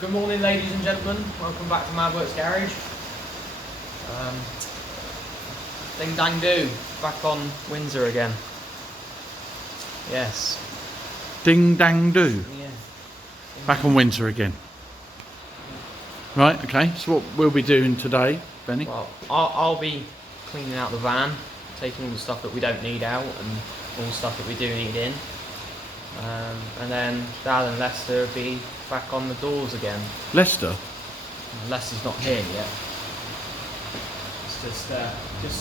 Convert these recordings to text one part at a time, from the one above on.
Good morning, ladies and gentlemen. Welcome back to Madworks Garage. Ding dang do, back on Windsor again. Yes. Ding dang do. Yeah. Back on Windsor again. Right, okay, so what we'll be doing today, Benny? Well, I'll be cleaning out the van, taking all the stuff that we don't need out and all the stuff that we do need in. And then Dad and Lester will be back on the doors again. Lester? Lester's not here yet. It's just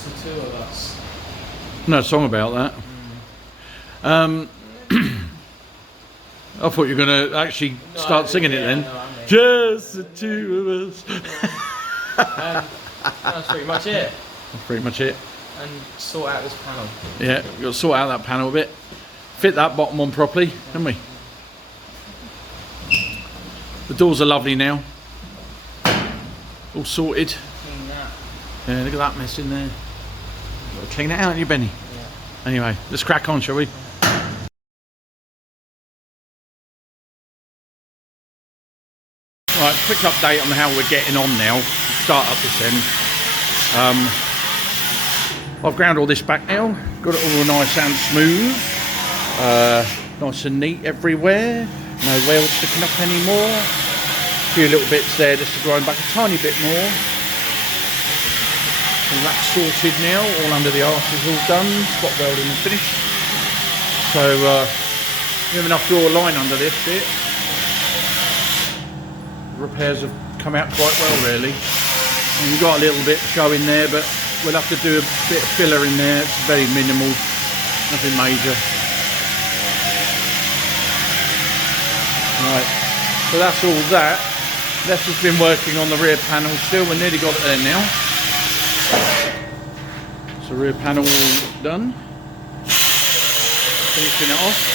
the two of us. No song about that. I thought you were going to actually start singing it then. No, Just the two of us. That's pretty much it. That's pretty much it. And sort out this panel. Yeah, we've got to sort out that panel a bit. Fit that bottom on properly, haven't we? The doors are lovely now. All sorted. Clean that. Yeah, look at that mess in there. Got to clean it out, haven't you, Benny? Yeah. Anyway, let's crack on, shall we? Right, quick update on how we're getting on now. Start up this end. I've ground all this back now. Got it all nice and smooth. Nice and neat everywhere. No wheels sticking up anymore. A few little bits there just to grind back a tiny bit more. All that's sorted now. All under the arse is all done. Spot welding is finished. So we have enough draw line under this bit. Repairs have come out quite well, really. And we've got a little bit showing there, but we'll have to do a bit of filler in there. It's very minimal, nothing major. Right, so that's all that. Lester's been working on the rear panel still. We've nearly got it there now. So rear panel all done. Finishing it off.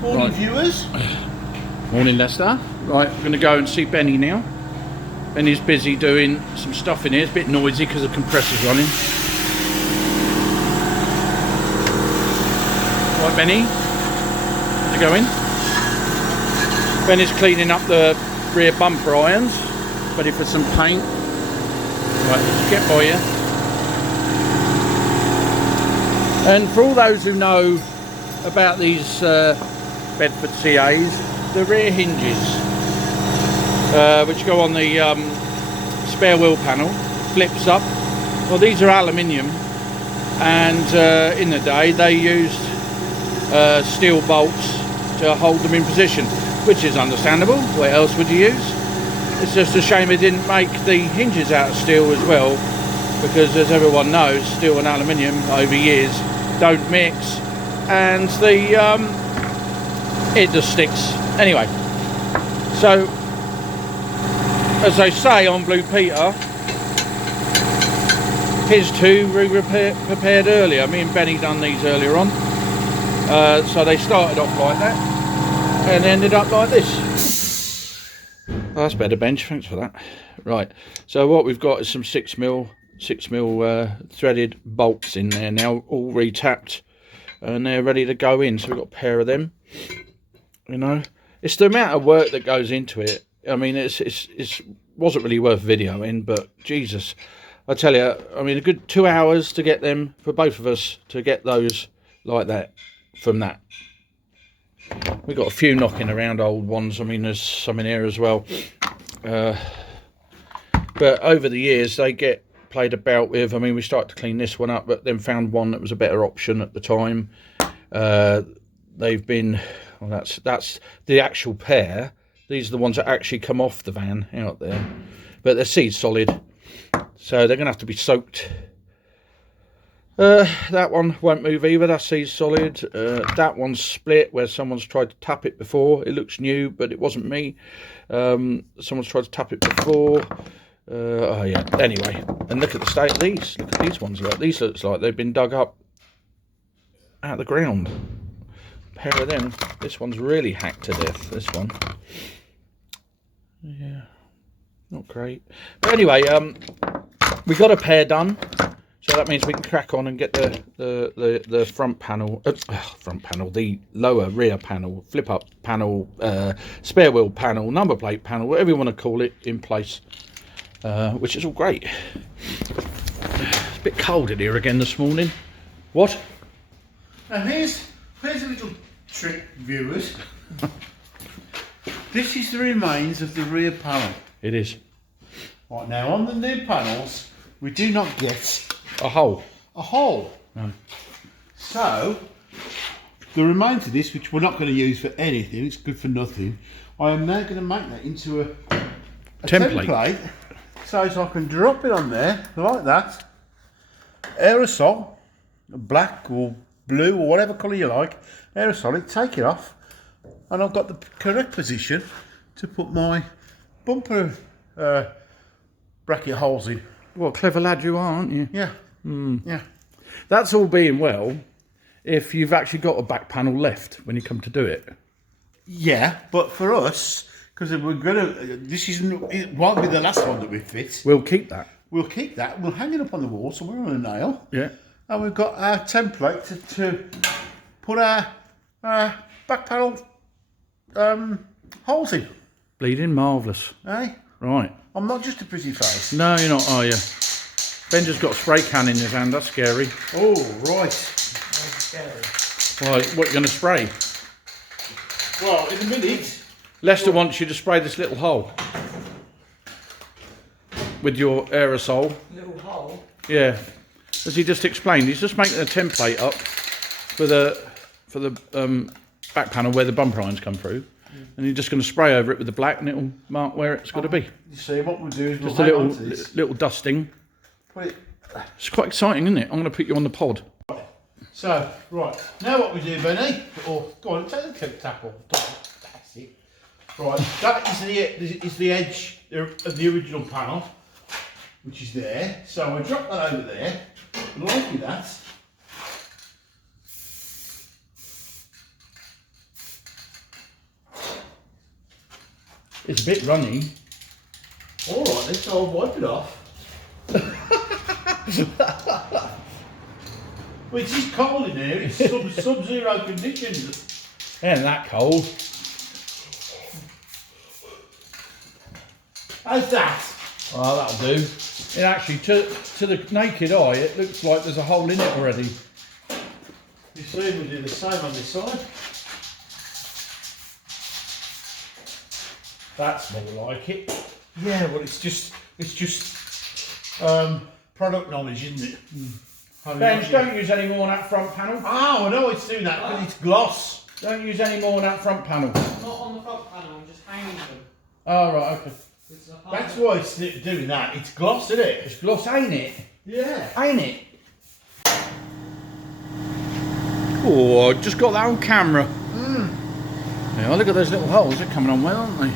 Morning, viewers. Morning, Lester. Right, I'm going to go and see Benny now. Benny's busy doing some stuff in here. It's a bit noisy because the compressor's running. Right, Benny. How's it going? Benny's cleaning up the rear bumper irons, ready for some paint. Right, let's get by you. And for all those who know about these Bedford CAs, the rear hinges which go on the spare wheel panel, flips up. Well, these are aluminium, and in the day they used steel bolts to hold them in position, which is understandable. What else would you use? It's just a shame they didn't make the hinges out of steel as well, because as everyone knows, steel and aluminium over years don't mix, and the it just sticks anyway. So as they say on Blue Peter, his two we prepared earlier. Me and Benny done these earlier on, so they started off like that and ended up like this. Oh, that's better, bench, thanks for that. Right, so what we've got is some 6mm threaded bolts in there now, all retapped, and they're ready to go in. So we've got a pair of them. You know, it's the amount of work that goes into it. I mean, it wasn't really worth videoing, but Jesus, I tell you, I mean, a good 2 hours to get them, for both of us to get those like that from that. We've got a few knocking around, old ones. I mean, there's some in here as well. But over the years, they get played about with. I mean, we started to clean this one up, but then found one that was a better option at the time. They've been, well, that's the actual pair. These are the ones that actually come off the van out there, but they're seed solid, so they're gonna have to be soaked. That one won't move either, that's seed solid. That one's split where someone's tried to tap it before. It looks new, but it wasn't me. Someone's tried to tap it before. Oh yeah. Anyway, and look at the state of these. Look at these ones. Look, these looks like they've been dug up out of the ground. A pair of them. This one's really hacked to death. This one. Yeah. Not great. But anyway, we got a pair done. So that means we can crack on and get the front panel, the lower rear panel, flip up panel, spare wheel panel, number plate panel, whatever you want to call it, in place, which is all great. It's a bit cold in here again this morning. What? Now here's a little trick, viewers. This is the remains of the rear panel. It is. Right, now on the new panels, we do not get A hole. a hole. No. So, the remains of this, which we're not going to use for anything, it's good for nothing, I am now going to make that into a template. So I can drop it on there, like that. Aerosol, black or blue or whatever colour you like. Aerosol it, take it off. And I've got the correct position to put my bumper bracket holes in. What a clever lad you are, aren't you? Yeah. Yeah. That's all being well if you've actually got a back panel left when you come to do it. Yeah, but for us, because we're gonna, it won't be the last one that we fit. We'll keep that. We'll keep that. We'll hang it up on the wall somewhere on a nail. Yeah. And we've got our template to put our back panel holes in. Bleeding marvellous. Eh? Right. I'm not just a pretty face. No, you're not, are you? Ben just got a spray can in his hand. That's scary. Oh, right. That's scary. Well, what are you going to spray? Well, in a minute. Lester wants you to spray this little hole with your aerosol. Little hole. Yeah. As he just explained, he's just making a template up for the back panel where the bumper irons come through. And you're just going to spray over it with the black and it'll mark where it's got to be. You see, what we'll do is Just we'll a hang on to this. little dusting. Put it. It's quite exciting, isn't it? I'm going to put you on the pod. So, right, now what we do, Benny, or go on, take the clip tap off. That's it. Right, that is the edge of the original panel, which is there. So I drop that over there, and like that. It's a bit runny. All right, then, so I'll wipe it off. Well, it is cold in here. It's sub-zero conditions. Ain't that cold. How's that? Oh, that'll do. It actually, to the naked eye, it looks like there's a hole in it already. You see, we do the same on this side. That's more like it. Yeah, well, it's just product knowledge, isn't it? Ben, don't use any more on that front panel. Oh, I know it's doing that, but it's gloss. Don't use any more on that front panel. Not on the front panel, I'm just hanging them. Oh, right, okay. It's a hard That's why it's doing that. It's gloss, isn't it? It's gloss, ain't it? Yeah. Ain't it? Oh, I just got that on camera. Yeah, look at those little holes. They're coming on well, aren't they?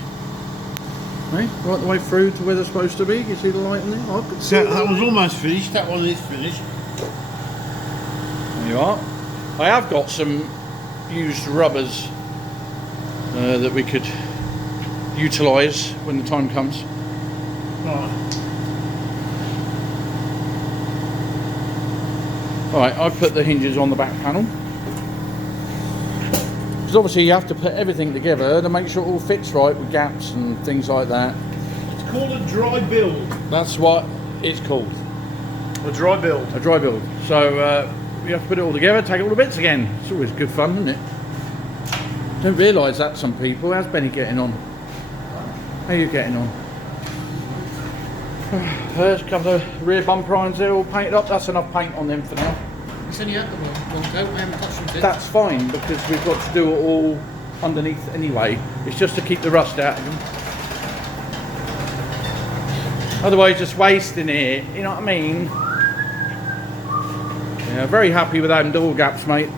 Hey, right the way through to where they're supposed to be. You see the light in there? I could see So that was almost finished. That one is finished. There you are. I have got some used rubbers that we could utilise when the time comes. Right. Alright, I've put the hinges on the back panel. Because obviously you have to put everything together to make sure it all fits right with gaps and things like that. It's called a dry build. That's what it's called. A dry build. A dry build. So you have to put it all together, take all the bits again. It's always good fun, isn't it? Don't realise that, some people. How's Benny getting on? How are you getting on? There's a couple of rear bumper irons there all painted up. That's enough paint on them for now. It's only had the one coat, I haven't touched them since. That's fine because we've got to do it all underneath anyway. It's just to keep the rust out of them. Otherwise just wasting it, you know what I mean? Yeah, very happy with them door gaps, mate.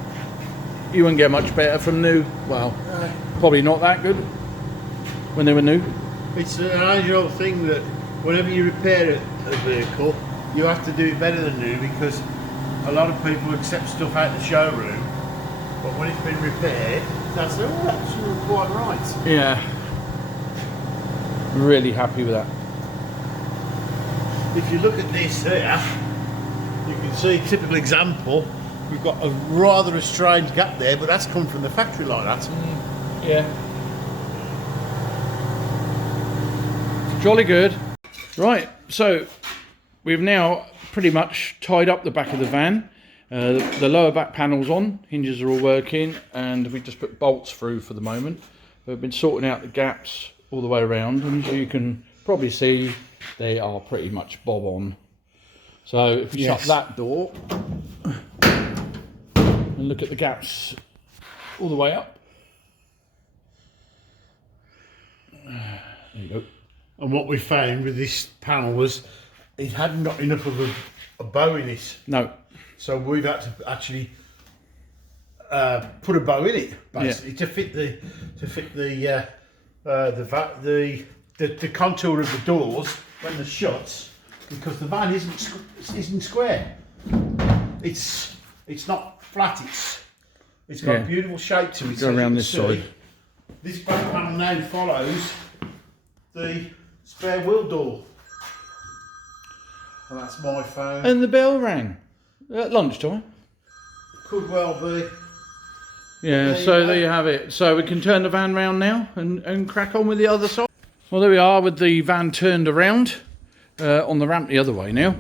You wouldn't get much better from new. Well, probably not that good when they were new. It's an age-old thing that whenever you repair a vehicle, you have to do it better than new, because a lot of people accept stuff out the showroom, but when it's been repaired, they'll say, oh, that's quite right. Yeah. Really happy with that. If you look at this here, you can see a typical example. We've got a rather a strange gap there, but that's come from the factory like that. Yeah. Jolly good. Right, so we've now pretty much tied up the back of the van. The lower back panel's on, hinges are all working, and we just put bolts through for the moment. We've been sorting out the gaps all the way around, and as you can probably see, they are pretty much bob on. So if we shut that door and look at the gaps all the way up. There you go. And what we found with this panel was it hadn't got enough of a bow in it. No. So we've had to actually put a bow in it, basically, to fit the contour of the doors when they're shut, because the van isn't square. It's not flat. It's got a beautiful shape to it. Go around this side. This back panel now follows the spare wheel door. And that's my phone. And the bell rang at lunchtime. Could well be. Yeah, so there you have it. So we can turn the van round now and crack on with the other side. Well, there we are with the van turned around on the ramp the other way now.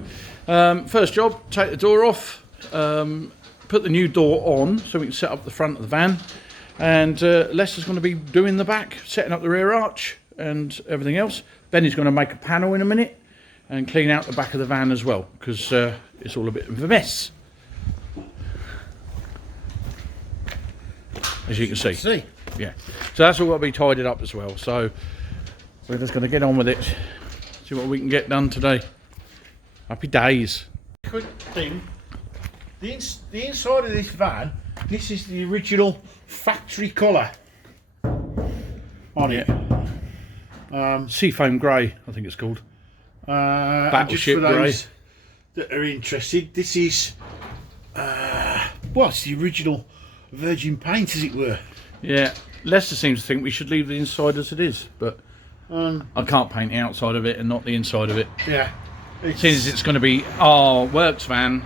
First job, take the door off, put the new door on so we can set up the front of the van. And Lester's going to be doing the back, setting up the rear arch and everything else. Benny's going to make a panel in a minute and clean out the back of the van as well, because it's all a bit of a mess, as you can see. Yeah, so that's all got to be tidied up as well. So we're just going to get on with it, see what we can get done today. Happy days. Quick thing, the inside of this van, this is the original factory colour on it. Seafoam grey, I think it's called. Battleship grey. That are interested, this is what's the original virgin paint, as it were. Yeah, Lester seems to think we should leave the inside as it is, but I can't paint the outside of it and not the inside of it. Yeah. Since it's going to be our works van,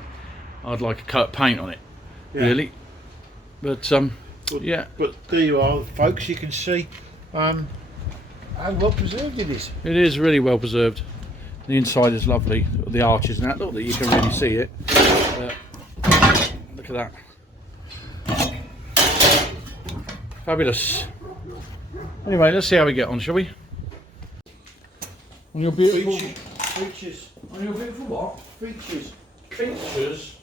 I'd like a coat of paint on it, really. But yeah. But there you are, folks. You can see how well preserved it is. It is really well preserved. The inside is lovely. The arches and that. Not that you can really see it. Look at that. Fabulous. Anyway, let's see how we get on, shall we? On your beautiful features. On your beautiful what? Features. Features.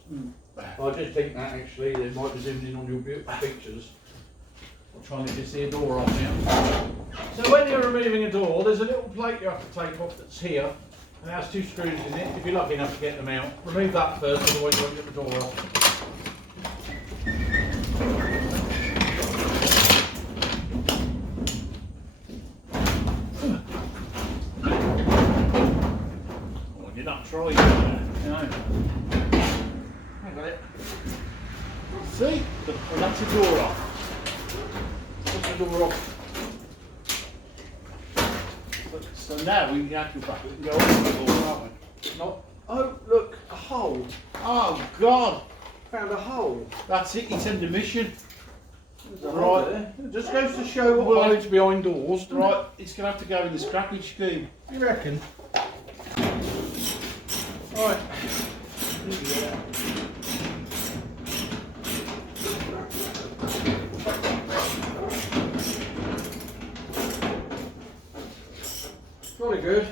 I did think that actually. They might be zooming in on your beautiful features. I'm trying to just see a door off now. So when you're removing a door, there's a little plate you have to take off that's here. And it has two screws in it. If you're lucky enough to get them out, remove that first, otherwise you won't get the door off. You're not trying to, no. I got it. See? Well, that's the door off. Put the door off. So now we can actually back and go on the door, aren't we? Not. Oh, look, a hole. Oh, God. Found a hole. That's it, it's under mission. Right there. It just goes to show what hides behind doors. Right, it's going to have to go in the scrappage scheme. You reckon? Right. Really good.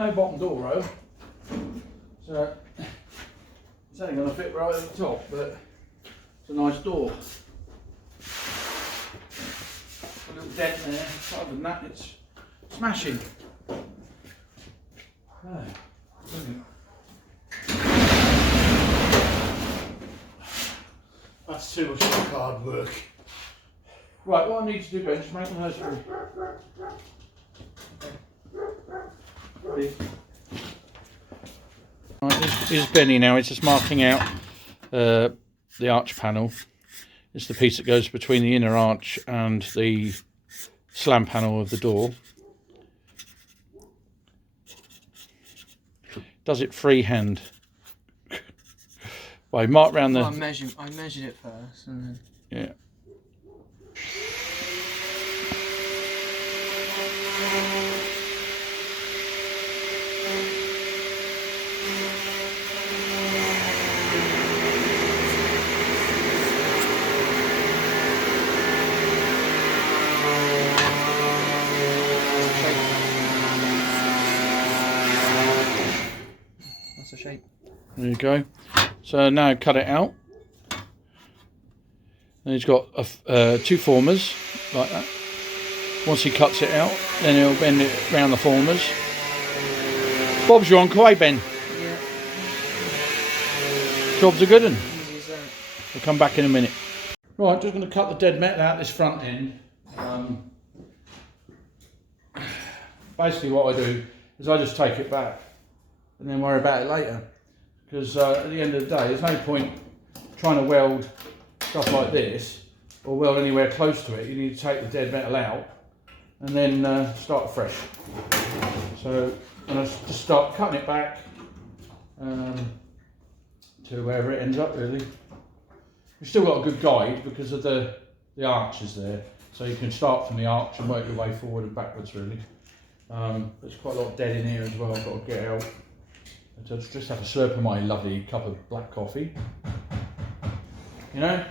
no bottom door row, so it's only going to fit right at the top, but it's a nice door. A little dent there. Other than that, it's smashing. Oh, brilliant. That's too much hard work. Right, what I need to do, Ben, is make the nursery. Right, this is Benny now. He's just marking out the arch panel. It's the piece that goes between the inner arch and the slam panel of the door. Does it freehand. Well, he marked round the... I measured it first and then... Yeah. That's a shape. There you go. So now cut it out. And he's got two formers like that. Once he cuts it out, then he'll bend it round the formers. Bob's your uncle, eh, Ben? Yeah. Job's a good one. Easy as that. We'll come back in a minute. Right, just going to cut the dead metal out this front end. Basically what I do is I just take it back and then worry about it later. Because at the end of the day, there's no point trying to weld stuff like this or weld anywhere close to it. You need to take the dead metal out and then start fresh. So I'm going to just start cutting it back to wherever it ends up, really. We've still got a good guide because of the arches there. So you can start from the arch and work your way forward and backwards, really. There's quite a lot of dead in here as well I've got to get out. So just have a slurp of my lovely cup of black coffee. You know?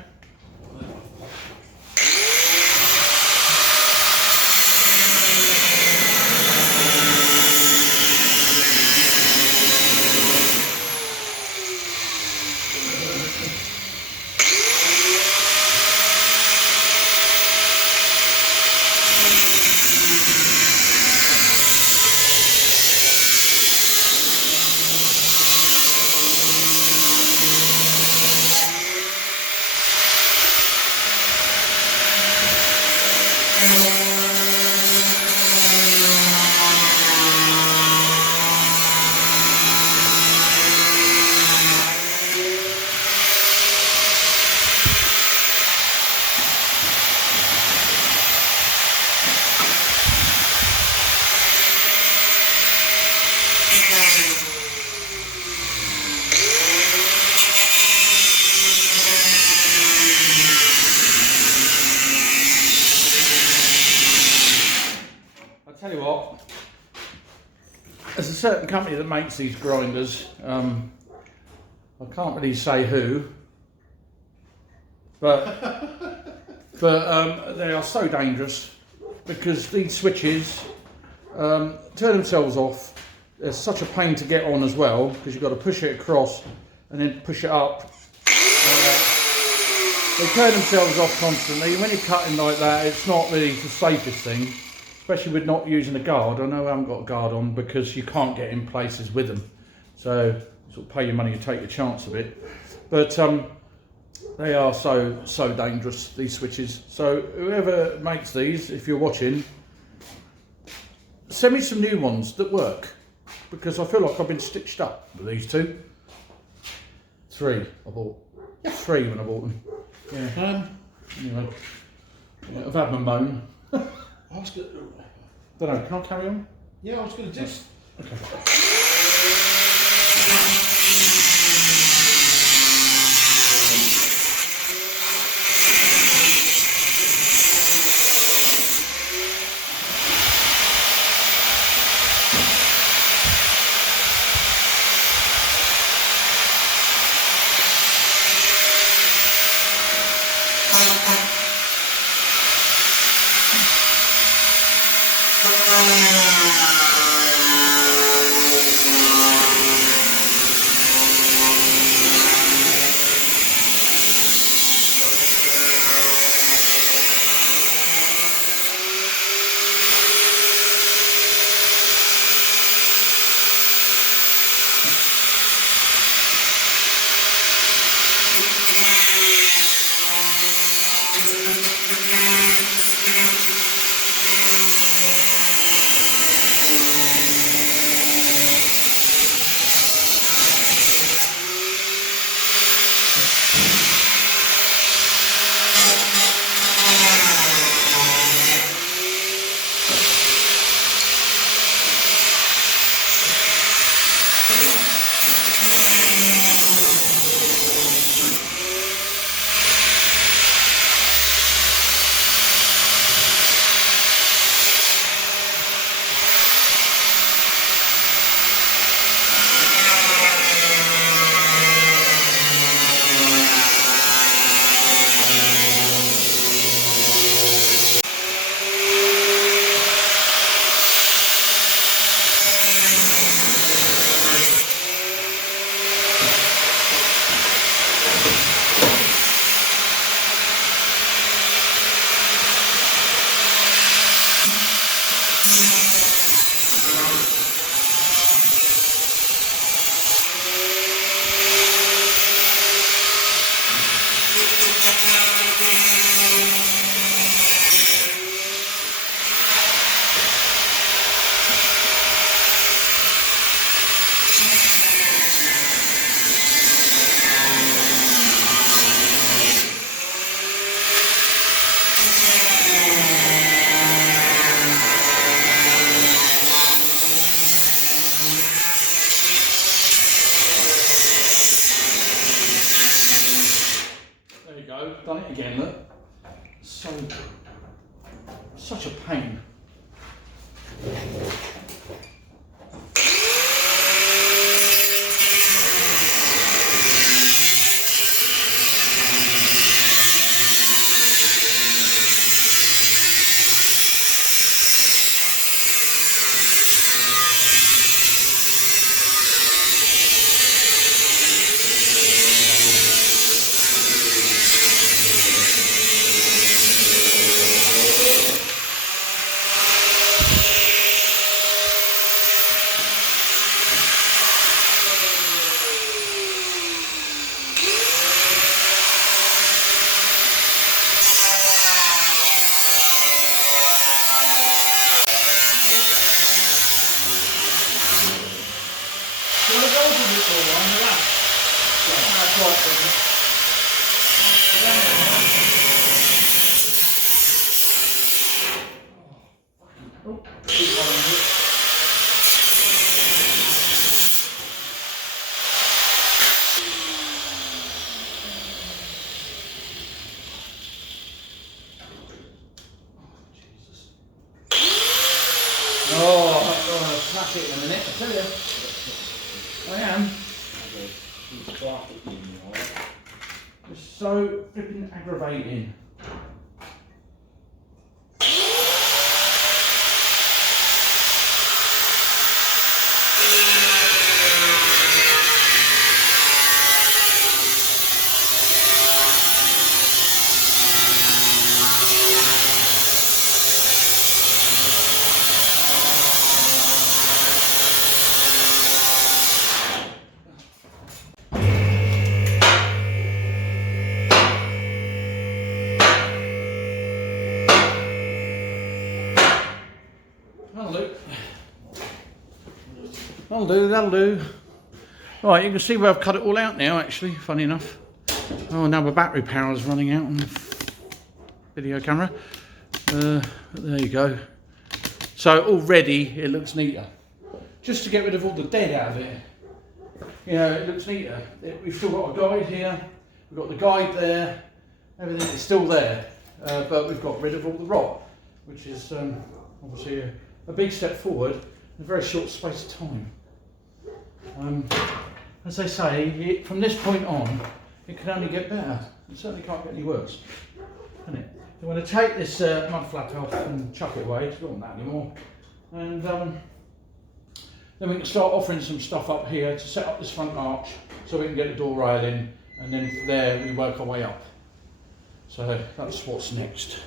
Tell you what, there's a certain company that makes these grinders. I can't really say who, but they are so dangerous because these switches turn themselves off. They're such a pain to get on as well because you've got to push it across and then push it up. They turn themselves off constantly. When you're cutting like that, it's not really the safest thing. Especially with not using a guard. I know I haven't got a guard on because you can't get in places with them. So sort of pay your money and take your chance a bit. But they are so dangerous, these switches. So whoever makes these, if you're watching, send me some new ones that work. Because I feel like I've been stitched up with these two. 3 I bought. Yeah. 3 when I bought them. Yeah. Anyway, yeah, I've had my moan. I was going to... Don't know, can I carry on? Yeah, I was going to do... Okay. done it again, look. So, such a pain. Oh, I'm going to smash it in a minute, I tell you. I am. It's so flipping aggravating. That'll do. Right, you can see where I've cut it all out now, actually, funny enough. Oh, now my battery power is running out on the video camera. There you go. So already it looks neater. Just to get rid of all the dead out of it. You know, it looks neater. We've still got a guide here. We've got the guide there. Everything is still there. But we've got rid of all the rot, which is obviously a big step forward in a very short space of time. As they say, from this point on, it can only get better. It certainly can't get any worse, can it? I'm going to take this mud flap off and chuck it away. It's not want that anymore. And then we can start offering some stuff up here to set up this front arch so we can get the door rail in, and then from there we work our way up. So that's what's next.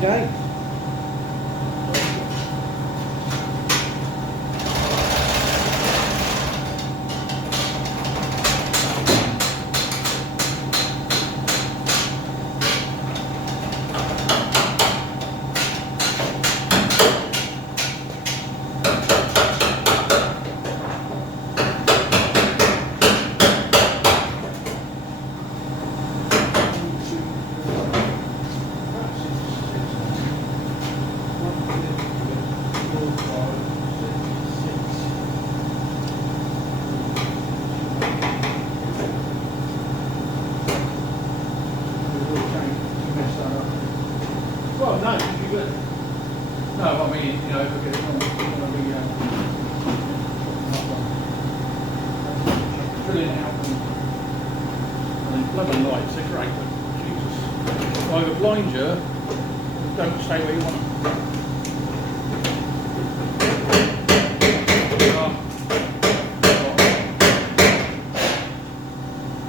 Day. Well, no, you will. No, I mean, you know, if I get it wrong, it's going to be filling it out and then bloody lights, they're great, but Jesus. If I either blind you, don't stay where you want them.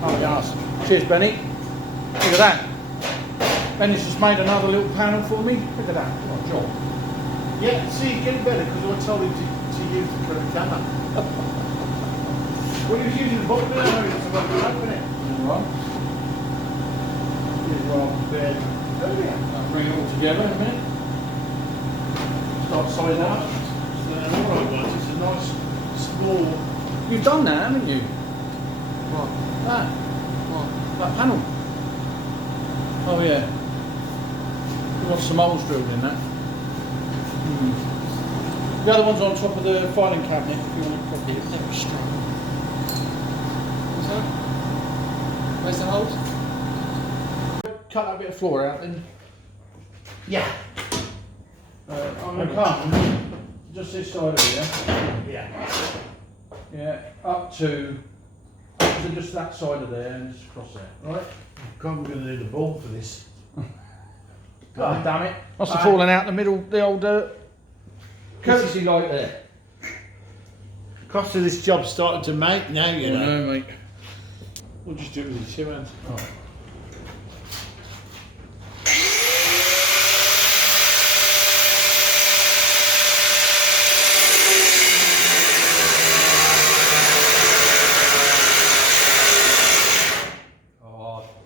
Oh, yes. Cheers, Benny. Look at that. Benny's just made another little panel for me. Look at that. What a job. Yeah, see, it's getting better because I told him to use the correct camera. Well, he was using the button there, I mean, it's about to open it. Right. Here's what I'm prepared. Oh, yeah. I'll bring it all together in a minute. Start sizing out. So, what I want is a nice, small. You've done that, haven't you? What? That. What? That panel. Oh yeah. We've got some holes drilled in that. The other one's on top of the filing cabinet if you want to copy it. They're strong. What's that? Where's the holes? Cut that bit of floor out then. Yeah. I'm going to come just this side of here. Yeah. Yeah, up to just that side of there and just across there. Right? God, we're going to need a ball for this. God damn it. Must have fallen out in the middle, the old courtesy light there. Cost of this job started to make now, you know. No, mate. We'll just do it with these 2 hands. Oh.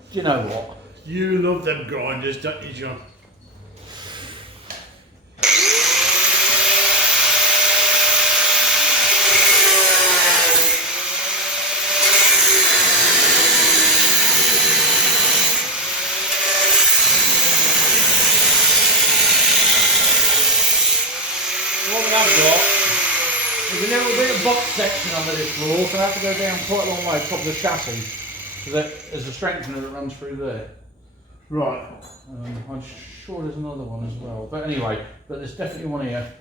Do you know what? You love them grinders, don't you, John? What we have got is a little bit of box section under this floor, so I have to go down quite a long way top of the chassis. So that there's a strengthener that runs through there. Right. I'm sure there's another one as well. But anyway, there's definitely one here.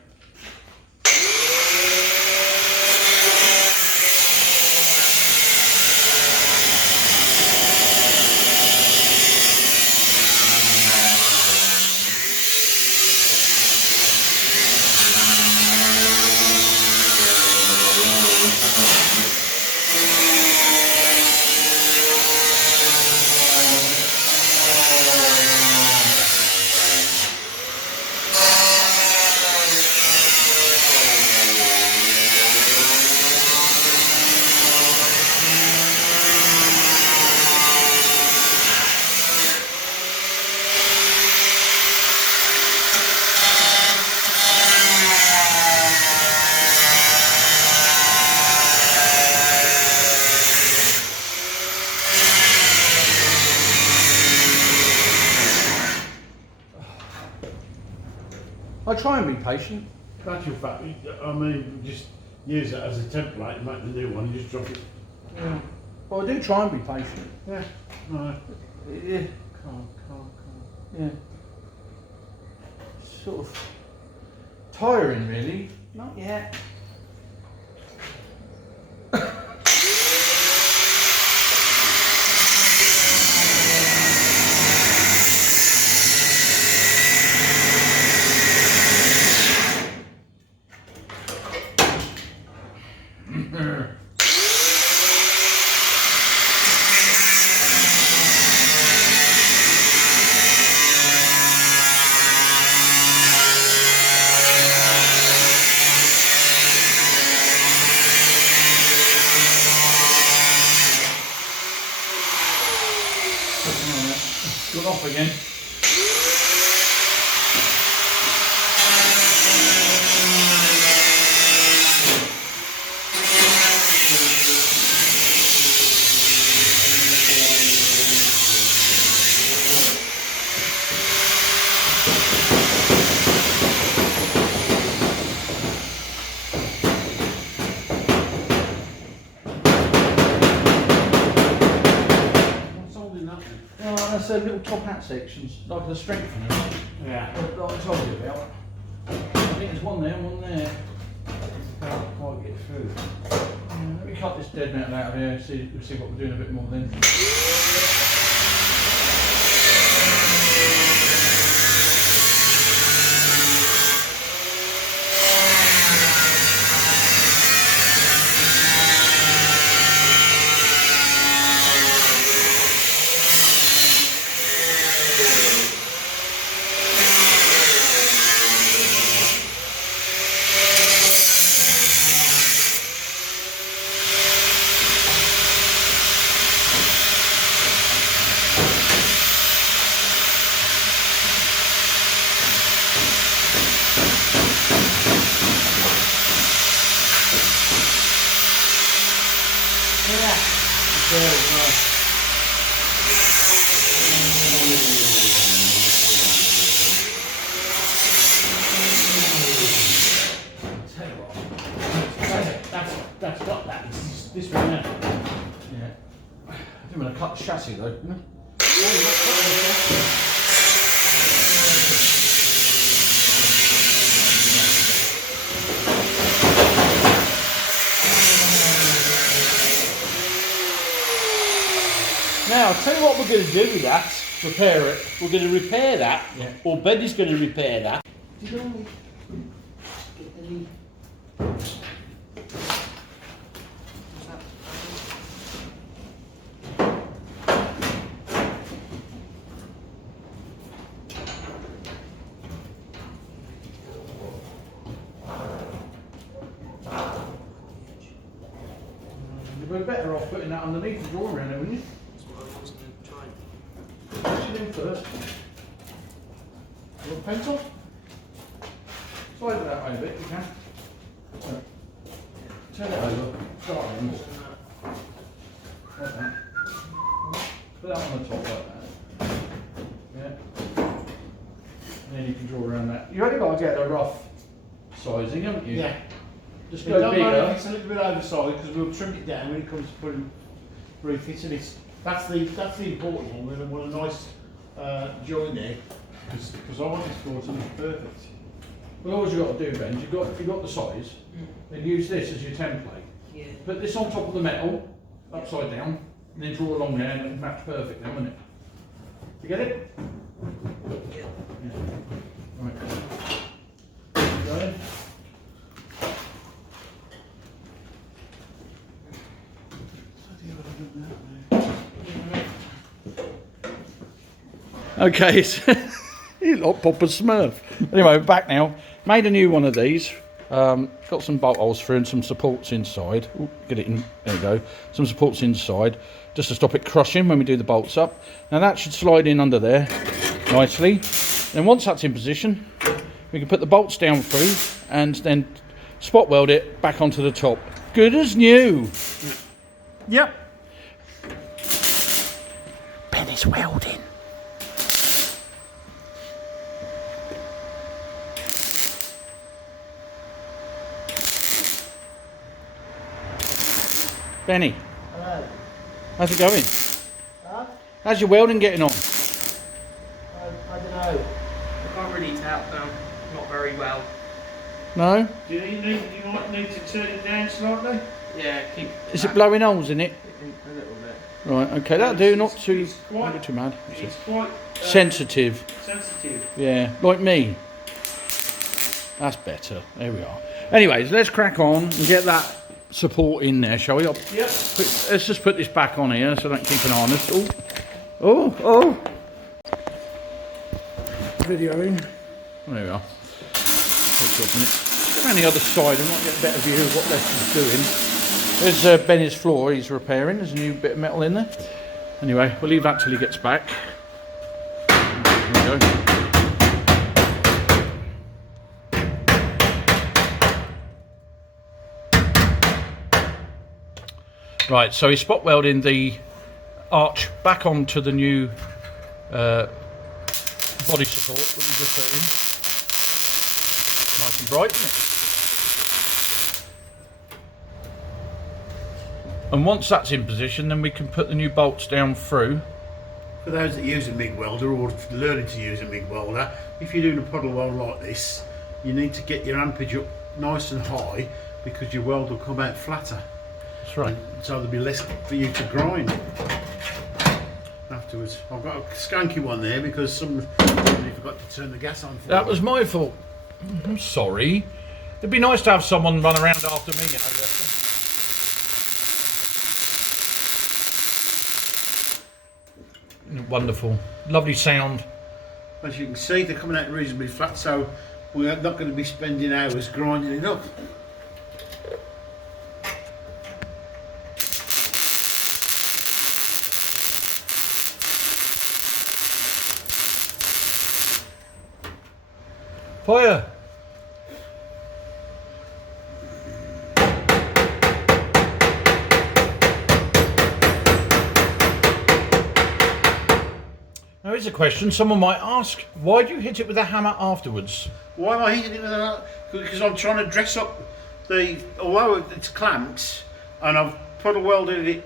I try and be patient. That's your fact. I mean, just use that as a template and make the new one. You just drop it. Yeah. But I do try and be patient. Yeah. No. Yeah. Calm. Yeah. Sort of tiring, really. Not yet. Gone off again. That's it. the little top hat sections, like the strengthening, Yeah. like I told you about. I think there's one there and one there. Can't quite get through. Let me cut this dead metal out of here, see what we're doing a bit more then. That's got that. It's this one there. Yeah. I didn't want to cut the chassis though. No? Now, I'll tell you what we're going to do with that. Repair it. We're going to repair that. Yeah. Or Betty's going to repair that. Did I get any? You'd be better off putting that underneath the drawer around there, wouldn't you? That's what I was going to try. What you do first? A little pencil? Slide it that way a bit, you can. Right. Turn it over. Start in. Like that. Put that on the top like that. Yeah. And then you can draw around that. You only got to get a rough sizing, haven't you? Yeah. Just It go don't matter if bigger. it's a little bit oversized because we'll trim it down when it comes to putting refits, and that's the important one. We want a nice joint there because I want this floor to look perfect. Well, all you've got to do, Ben, is if you've got the size, then use this as your template. Yeah. Put this on top of the metal, upside down, and then draw along there and it'll match perfect then, won't it? You get it? Yeah. Yeah. Right. Go in. Okay, you lot Papa Smurf. Anyway, we're back now. Made a new one of these. Got some bolt holes through and some supports inside. Ooh, get it in. There we go. Some supports inside, just to stop it crushing when we do the bolts up. Now that should slide in under there nicely. Then once that's in position, we can put the bolts down through and then spot weld it back onto the top. Good as new. Yep. Benny's welding. Benny, Hello. how's it going? Huh? How's your welding getting on? I don't know. I can't really tell them. Not very well. No? Do you might need to turn it down slightly? Yeah, keep. Is it blowing holes in it? A little bit. Right, okay, that'll do, not too, It's quite- not too mad. It's quite Sensitive, sensitive. yeah, like me. That's better, there we are. Anyways, let's crack on and get that support in there, shall we? Yep. Let's just put this back on here so I don't keep an eye on this. Oh. Videoing. There we are. Put it up a minute. Go around the other side and might get a better view of what Lester's doing. There's Benny's floor he's repairing. There's a new bit of metal in there. Anyway, we'll leave that till he gets back. There we go. Right, so he's spot welding the arch back onto the new body support that we just put in. Nice and bright, isn't it? And once that's in position, then we can put the new bolts down through for those that use a MIG welder or learning to use a MIG welder, if you're doing a puddle weld like this, you need to get your ampage up nice and high because your weld will come out flatter. That's right. So there'll be less for you to grind afterwards. I've got a skanky one there because somebody forgot to turn the gas on for That me. was my fault. I'm sorry. It'd be nice to have someone run around after me, you know. Wonderful. Lovely sound. As you can see, they're coming out reasonably flat, so we're not going to be spending hours grinding it up. Fire! Now here's a question someone might ask. Why do you hit it with a hammer afterwards? Why am I hitting it with that? Because I'm trying to dress up although it's clamps, and I've put a welded it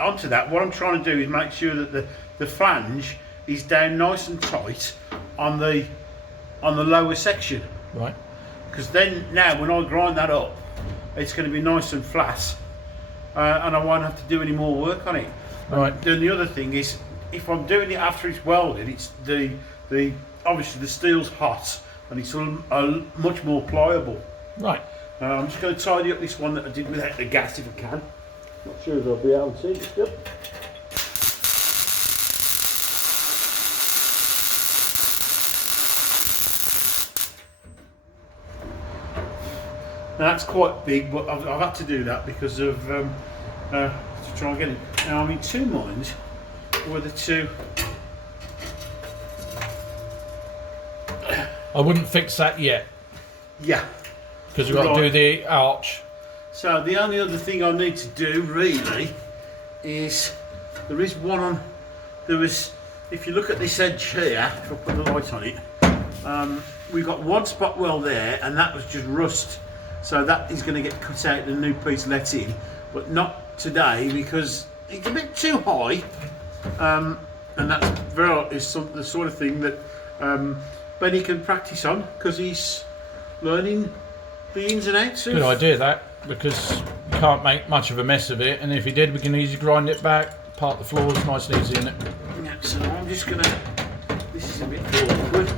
onto that, what I'm trying to do is make sure that the flange is down nice and tight on the lower section. Right. Because then now when I grind that up, it's going to be nice and flat, and I won't have to do any more work on it. Right. Then the other thing is, if I'm doing it after it's welded, it's obviously the steel's hot and it's much more pliable. Right. I'm just going to tidy up this one that I did without the gas if I can. Not sure if I'll be able to see it still. Now that's quite big, but I've had to do that because of to try and get it. Now I'm in two minds whether to. I wouldn't fix that yet Yeah. because we've got to do the arch. So the only other thing I need to do really is if you look at this edge here, if I put the light on it, we've got one spot weld there, and that was just rust. So that is going to get cut out and a new piece let in, but not today because it's a bit too high, and that's the sort of thing that Benny can practice on because he's learning the ins and outs of. Good idea that, because you can't make much of a mess of it, and if you did we can easily grind it back, part the floors nice and easy in it. Yeah, so I'm just going to, this is a bit awkward.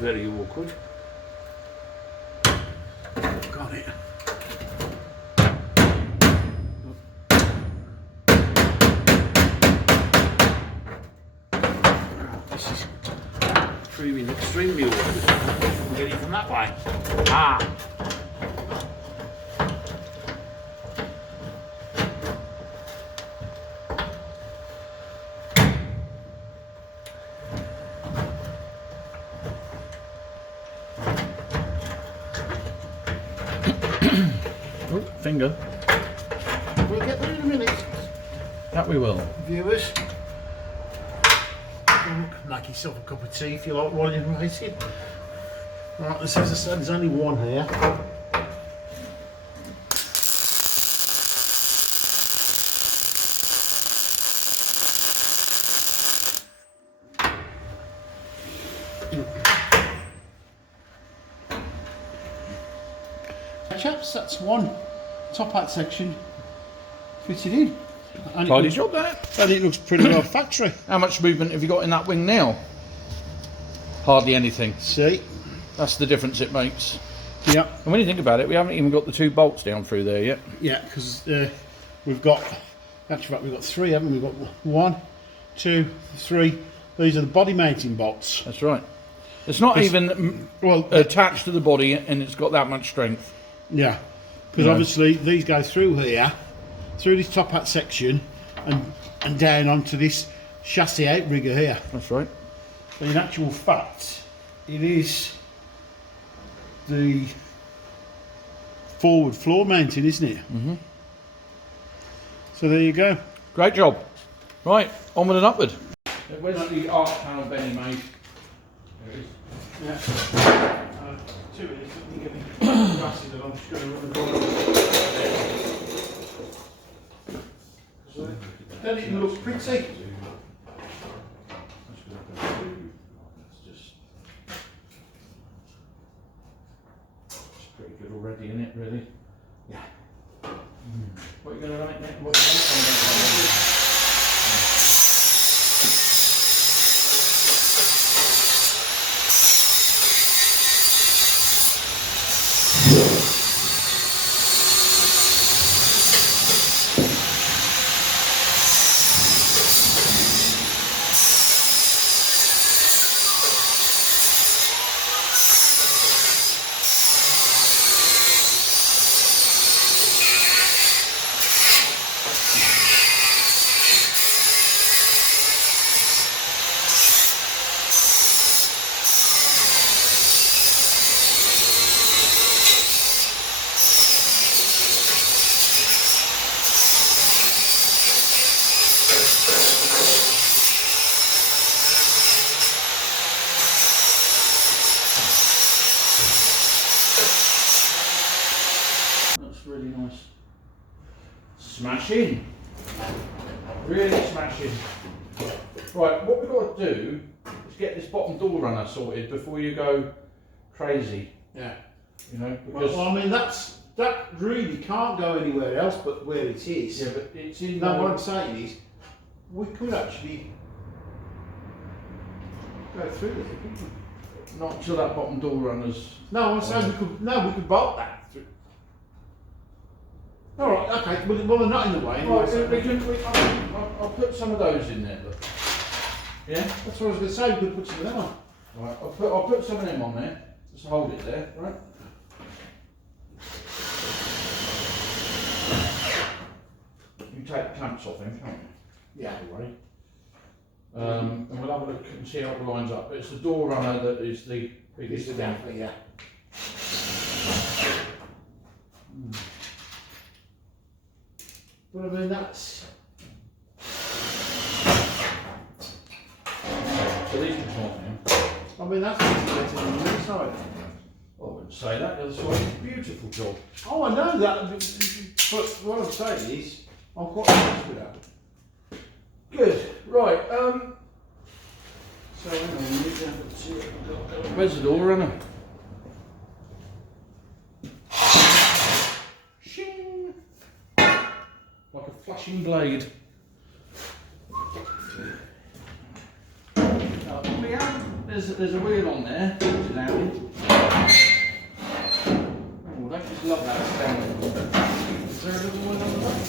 Very awkward. Got it. This is proving extremely awkward. We'll get it from that way. Ah! Oh, finger. We'll get there in a minute. That we will. Viewers. Make yourself a cup of tea if you like while you're waiting. Right, as I said, there's only one here. Chaps, that's one top hat section fitted in. And Tidy job that. and it looks pretty well factory. How much movement have you got in that wing now? Hardly anything. See? That's the difference it makes. Yeah. And when you think about it, we haven't even got the two bolts down through there yet. Yeah, because we've got, actually we've got three, haven't we? We've got 1, 2, 3. These are the body mounting bolts. That's right. It's not even attached to the body, and it's got that much strength. Yeah, because obviously these go through here, through this top hat section, and down onto this chassis outrigger here. That's right. So in actual fact, it is the forward floor mounting, isn't it? Mm-hmm. So there you go. Great job. Right, onward and upward. Where's the arch panel Benny made? There it is. Yeah. 2 minutes, let me get my glasses and I'm just going to run the bottom. Doesn't it look pretty? Pretty good already, isn't it, really? Yeah. What are you going to write next? What do you want? That's really nice. Smashing. Really smashing. Right, what we've got to do is get this bottom door runner sorted before you go crazy. Yeah. You know, because Well, I mean, that really can't go anywhere else but where it is. yeah, but it's in. No, what I'm saying is, we could actually go through there, couldn't we? Not till that bottom door runner's. No, I'm saying we could bolt that through. All right, okay. Well, they're not in the way. Anyway, Right, so I'll put some of those in there. Look. Yeah. that's what I was going to say. We could put some of them on. Right. I'll put some of them on there. Just hold it there. Right. You take the clamps off them, can't you? Yeah. Don't worry. And we'll have a look and see how it lines up. But it's the door runner that is the biggest thing. Definitely, yeah. But I mean, that's. So these are fine. I mean, that's better than the other side. I wouldn't say that. The other side is a beautiful job. Oh, I know that, but what I'm saying is, I'm quite impressed with that. Good. Right. So hang on, we need to have a see what we've got. Where's the door runner? Shing! Like a flashing blade. There's a wheel on there, which is out. Oh, don't just love that. It's down. Is there a little wheel on the back?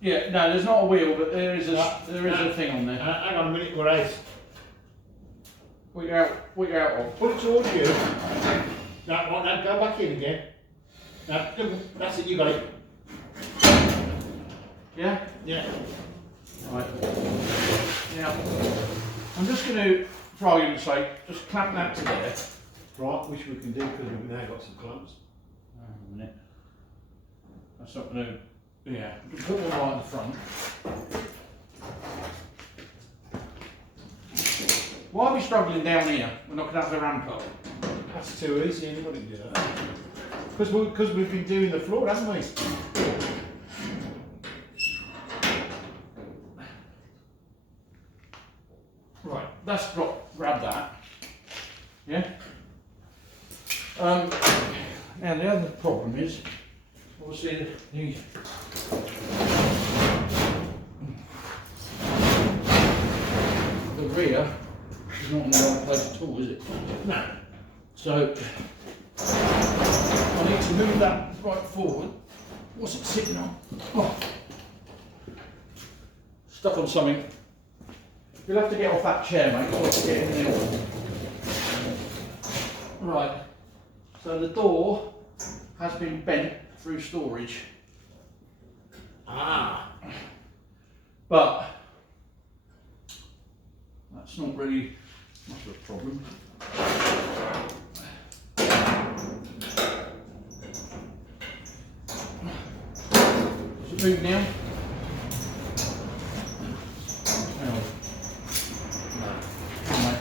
Yeah, no, there's not a wheel, but there is a thing on there. Hang on a minute, we're out. What you out of? Put it towards you. Now go back in again. Now, that's it, you got it. Yeah? Yeah. Right. Now, I'm just going to, for argument's sake, just clamp that to there. Right, which we can do because we've now got some clamps. Hang on a minute. That's not going to. Yeah, we can put one right in the front. Why are we struggling down here? We're not going to have the ramp up. That's too easy, anybody can do that. Because we've been doing the floor, haven't we? Right, let's grab that. Yeah? Now the other problem is, obviously, the rear is not in the right place at all, is it? No. So, I need to move that right forward. What's it sitting on? Oh. Stuck on something. You'll have to get off that chair, mate, so I can get in there. Right. So the door has been bent through storage. Ah. But that's not really much of a problem. Does it move now? No. Come on, mate.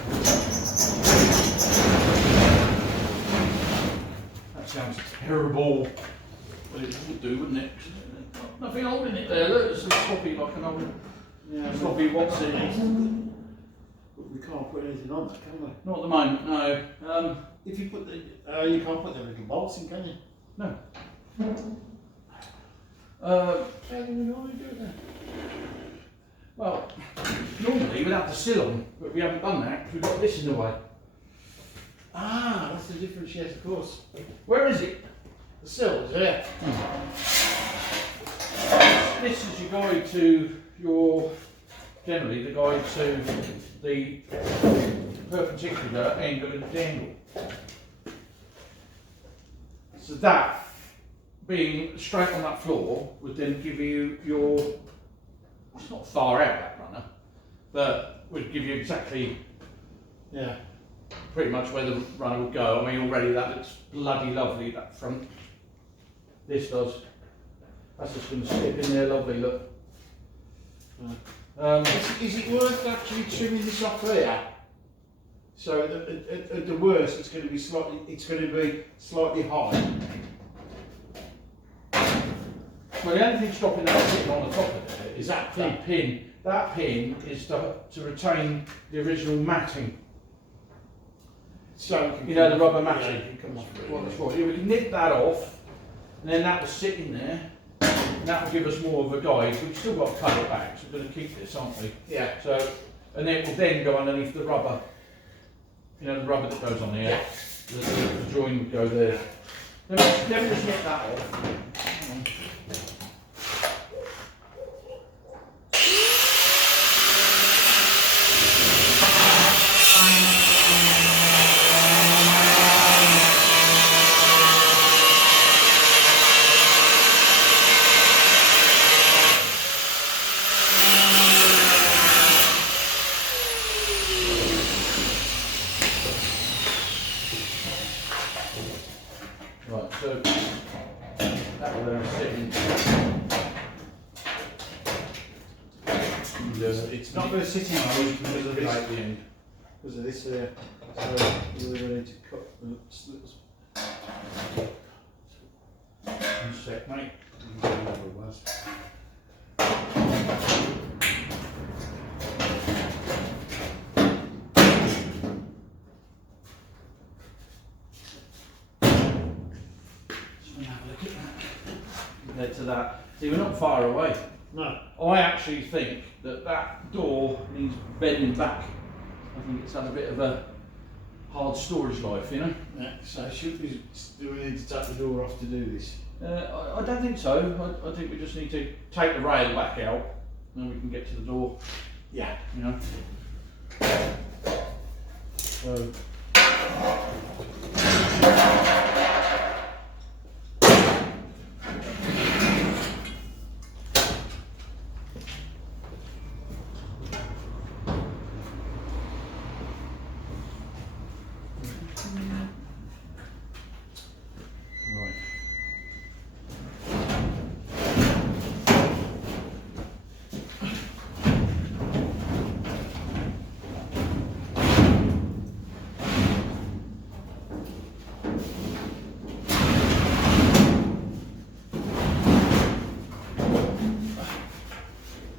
sounds terrible. But it would do, wouldn't it? Nothing holding it there. Look, it's sloppy like an old sloppy what's in it. But we can't put anything on that, can we? Not at the moment, no. If you put the, you can't put the little bolts in, can you? No. How do we normally do it then? Well, normally we'd have the sill on, but we haven't done that because we've got this in the way. Ah, that's the difference, yes, of course. Where is it? The sills, yeah. This is your guide to generally the guide to the perpendicular angle and the angle. So that, being straight on that floor, would then give you your, it's not far out that runner, but would give you exactly, Yeah. pretty much where the runner would go. I mean, already that looks bloody lovely, that front. This does. That's just going to slip in there, lovely, look. Is it worth actually trimming this off here? So at the worst, it's going to be slightly high. Well, the only thing stopping that sitting on the top of it is That the pin. That pin is to retain the original matting. So You know, the rubber matting. Yeah, it can come off. Well, that's right. Yeah, we can nip that off, and then that will sit in there, and that will give us more of a guide. We've still got to cut it back, so we're going to keep this, aren't we? Yeah. So, and then it will then go underneath the rubber. You know, the rubber that goes on there. Yeah. The join would go there. Let me just nip that off. Hang on. Right, so that will then sit in. It's not going to sit in those because of this. Right at the end. Because of this here. So we're going to cut the slips. One sec, mate. Compared to that. See, we're not far away. No. I actually think that that door needs bending back. I think it's had a bit of a hard storage life, you know. Yeah, so do we need to take the door off to do this? I don't think so. I think we just need to take the rail back out, and then we can get to the door. Yeah. You know. So.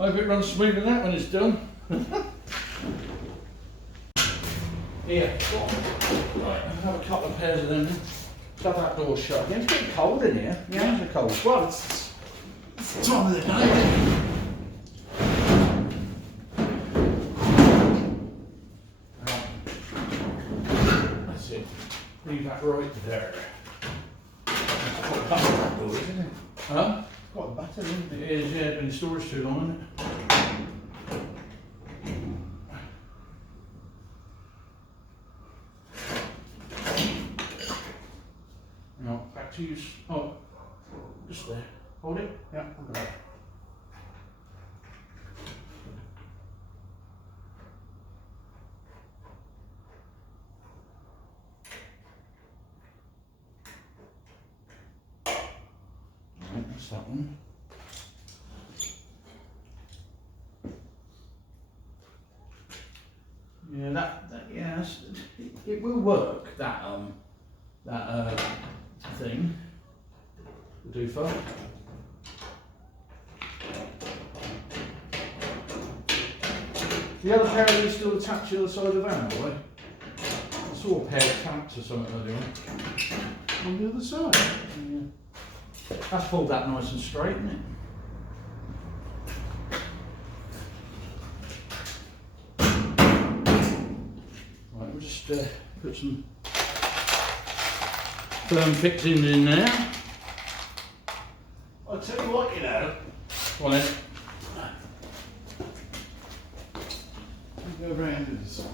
I hope it runs smoother than that when it's done. Here, right, I'll have a couple of pairs of them. Let's have that door shut again. It's getting cold in here. Yeah, it's cold. Well, it's the time of the day. That's it. Leave that right there. It's quite battered, that door, isn't it? Huh? It's quite battered, isn't It it? is, yeah, it's been in storage too long, hasn't it? No, back to you. Oh, just there. Hold it. Yeah, I've got it. Right, that's that one. Yeah, that yes, it will work. That thing will do for. The other pair of these still attached to the other side of the van, boy. I saw a pair of clamps or something earlier on. On the other side. Yeah. That's pulled that nice and straight, isn't it? Right, we'll just put some firm fixings in there. I'll tell you what, you know. Go on then. Go round to the side.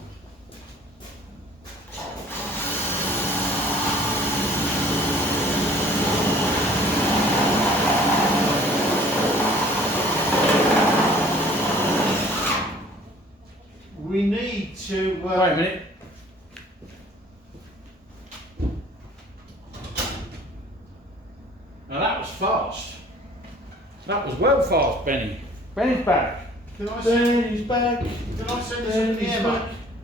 We need to. Wait a minute. Now that was fast. That was well fast, Benny. Benny's back. Can I send, Benny's back. can I send you something here, mate?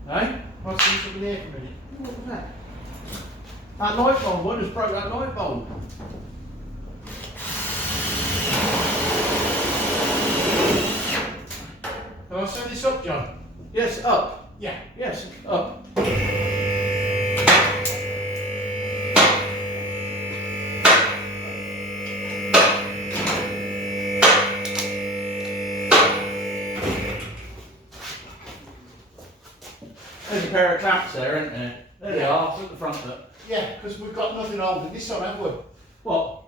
Hey? Can I send you something here for a minute? What was that? That light bulb, what just broke that light bulb? Can I send this up, John? Yes, up. Yeah. Yes, up. There's a pair of clamps there, isn't there? There they are, at the front of it. Yeah, because we've got nothing holding this on, have we? What?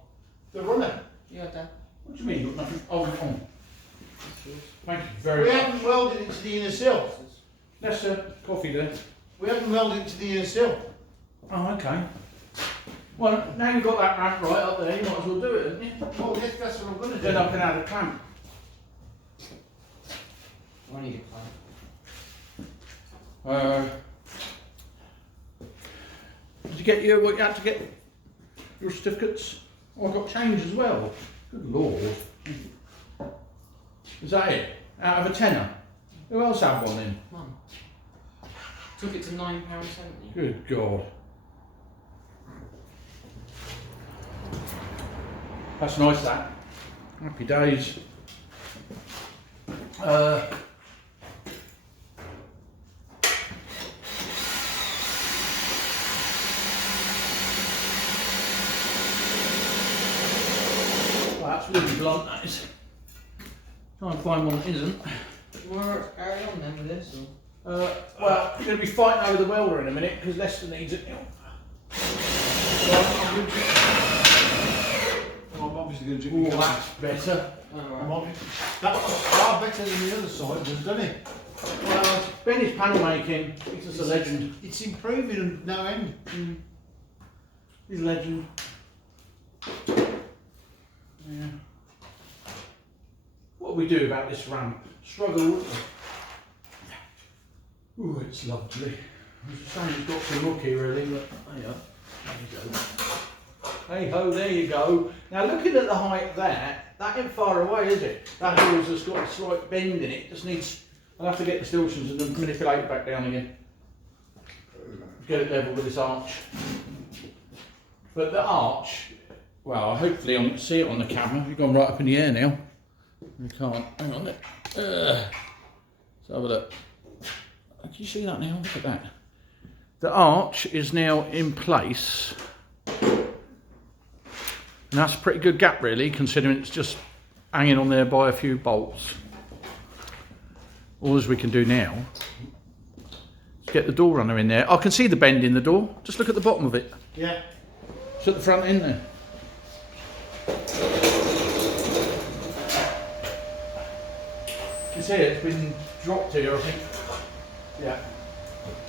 The runner. Yeah, Dad. What do you mean you've got nothing holding it on? Thank you very We much. haven't welded it to the inner sill. Yes, sir. Coffee there. We haven't welded it to the inner sill. Oh, okay. Well, now you've got that ramp right up there, you might as well do it, haven't you? Well, yes, that's what I'm going to do. Then I can add a clamp. I need a clamp. Did you get your, what you had to get? Your certificates? Oh, I got change as well. Good Lord. Is that it? Out of a tenner? Who else had one then? Mum. Took it to £9.70. Good God. That's nice, that. Happy days. Well, that's really blunt, that is. Try and find one that isn't. We'll carry on then with this. Or? Well, you're going to be fighting over the welder in a minute because Lester needs it now. I'm obviously going to Oh, do that's better. That was far better than the other side was, doesn't it? Well, Benny's panel making, he's just a legend. It's improving and no end. He's a legend. Yeah. What do we do about this ramp? Struggle, wouldn't we? Ooh, it's lovely. It's a shame it's got some mucky really, but there you go. Hey ho, there you go. Now looking at the height there, that ain't far away, is it? That door's just got a slight bend in it. Just needs, I'll have to get distortions and then manipulate it back down again. Get it level with this arch. But the arch, well, hopefully I can see it on the camera. You've gone right up in the air now. You can't. Hang on. Let's have a look. Can you see that now? Look at that. The arch is now in place. And that's a pretty good gap really, considering it's just hanging on there by a few bolts. All as we can do now is get the door runner in there. I can see the bend in the door. Just look at the bottom of it. Yeah. It's at the front end there. You see it? It's been dropped here, I think. Yeah.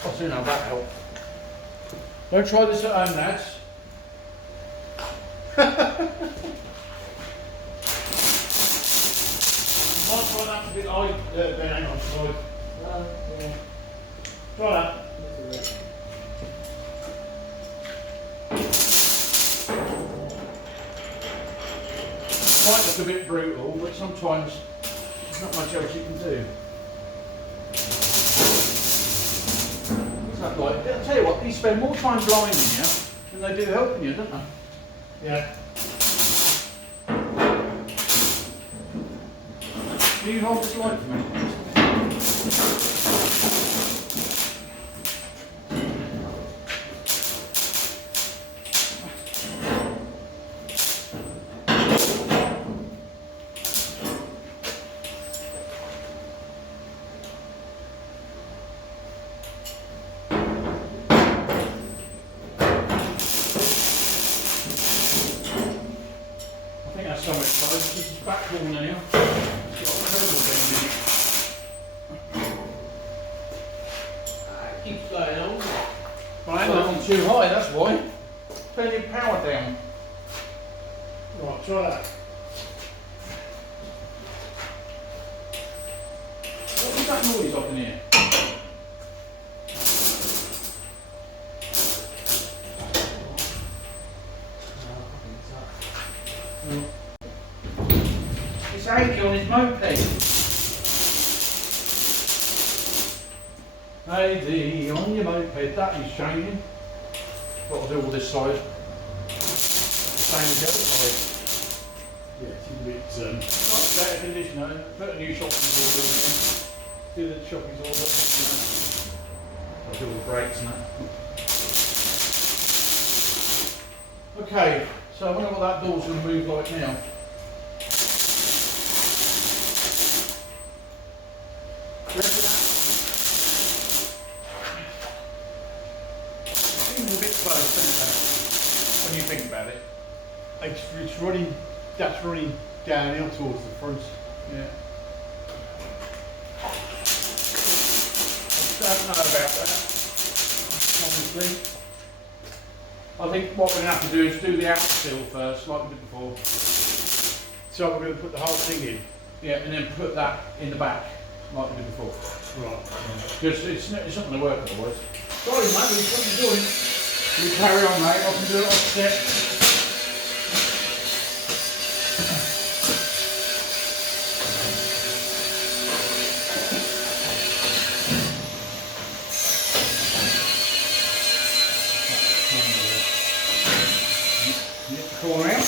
I'll soon have that help. Don't try this at home, lads. Might try that a bit high, Ben, hang on, sorry. Yeah. Try that. Might look a bit brutal, but sometimes there's not much else you can do. What's that like? I'll tell you what, these spend more time blinding you than they do helping you, don't they? Yeah. Can you hold this light for me? I think that's so much close. This is back wall now. It's got a incredible bend in it. It keeps blowing on. Well, hang on, too high, that's why. Turn your power down. Right, try that. What was that noise up in here? It's Andy on his moped. Andy on your moped, that is changing. Got to do all this side. Same as the other side. Yeah, it's a bit. Not better condition though. Put a new shopping order in. Do the shopping order. I'll do all the brakes and that. Okay, so I wonder what that door's going to move like now. Do you reckon that? Seems a bit close, doesn't it? When you think about it. It's running. That's running downhill towards the front. Yeah. I don't know about that, honestly. I think what we're going to have to do is do the outfill first, like we did before. So we're going to put the whole thing in. Yeah, and then put that in the back, like we did before. Right. Because it's not going to work otherwise. Sorry, mate, what are you doing? You carry on, mate. I can do it offset. Corner out.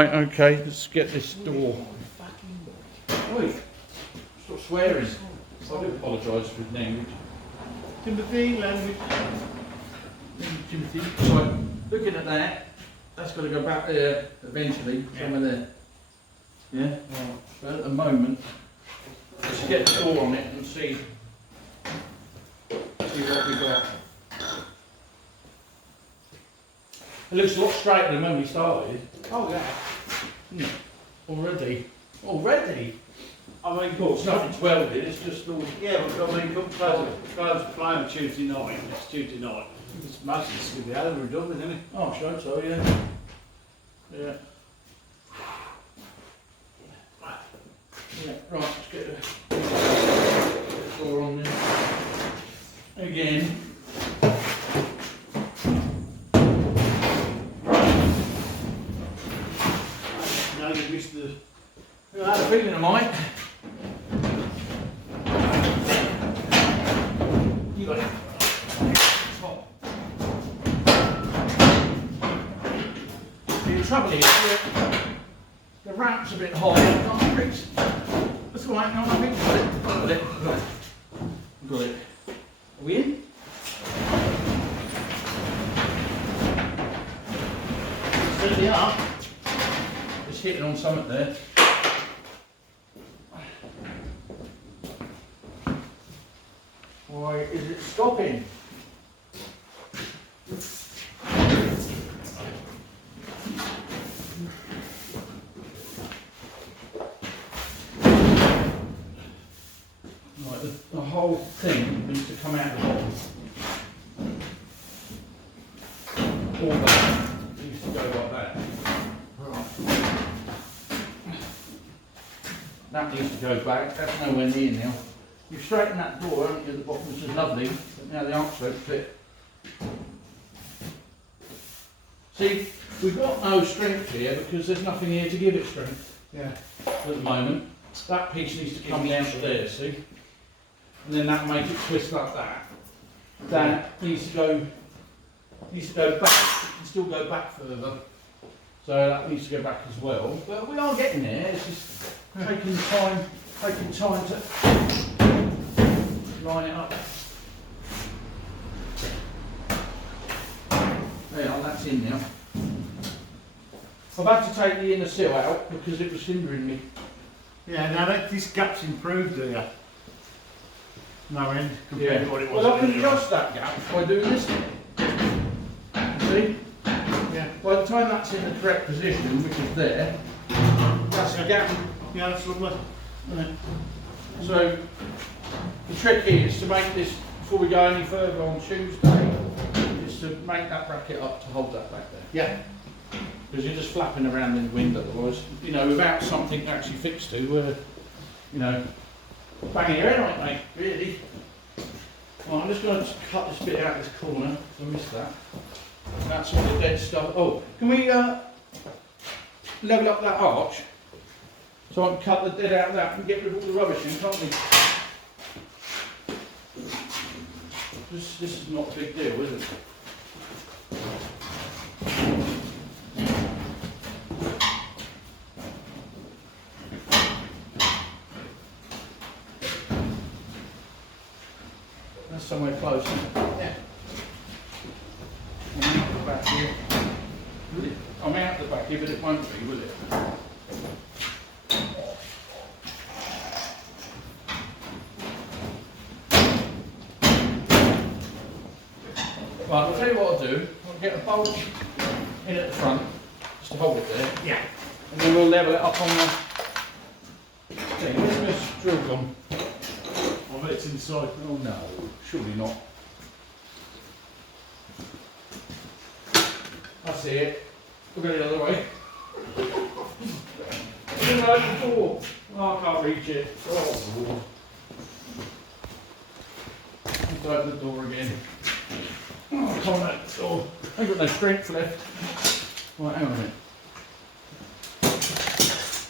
Right, okay, let's get this door. Oi, stop swearing. I do apologise for his language. Timothy, language. Timothy. Right, looking at that, that's got to go back there eventually, somewhere there. Yeah? Right. But at the moment, let's get the door on it and see what we got. It looks a lot straighter than when we started. Oh yeah. Yeah. Already? I mean, Well, it's nothing welded, it's just all... yeah, but I mean, close to play on Tuesday night, next Tuesday night. It's mostly just with the other we're done with, isn't it? Oh, sure, so yeah. Yeah. Yeah, right, let's get the door on there. Again. Now you've missed the... I had a feeling I might. You got it. Top. The trouble is that the ramp's a bit high. I can't fix. That's all right, no, I think got it. Got it. Are we in? Certainly are. Just hitting on something there. Why is it stopping? Right, the whole thing needs to come out the bottom. All that needs to go like that. That needs to go back. That's nowhere near now. You've straightened that door, haven't you, at the bottom, which is lovely, but now the arcs don't fit. See, we've got no strength here because there's nothing here to give it strength Yeah. at the moment. That piece needs to come down to there, see? And then that make it twist like that. That needs to go back. It can still go back further. So that needs to go back as well. But we are getting there. It's just taking time to line it up. There, that's in now. I've had to take the inner sill out because it was hindering me. Yeah, now this gap's improved, do you? No end compared to what it was. Well, I can adjust that gap by doing this. See? Yeah. By the time that's in the correct position, which is there, that's the gap. Yeah, that's lovely. Yeah. So the trick is to make this, before we go any further on Tuesday, is to make that bracket up to hold that back there. Yeah. Because you're just flapping around in the wind otherwise, you know, without something actually fixed to, you know, banging your head on it, mate, really. Well, I'm just going to cut this bit out of this corner, I missed that. That's all the dead stuff. Oh, can we level up that arch? So I can cut the dead out of that and get rid of all the rubbish in, can't we? This is not a big deal, is it? That's somewhere close. Yeah. I'm out the back here. Will it? I'm out the back here, but it won't be, will it? Right, I'll tell you what I'll do. I'll get a bolt in at the front, just to hold it there. Yeah. And then we'll level it up on the thing. Where's this drill gone? I bet it's inside. Oh no, surely not. I see it. We'll go the other way. It's been right before. Oh, I can't reach it. Oh, let's open the door again. Oh, come on, that door. I ain't got no strength left. Right, hang on a minute.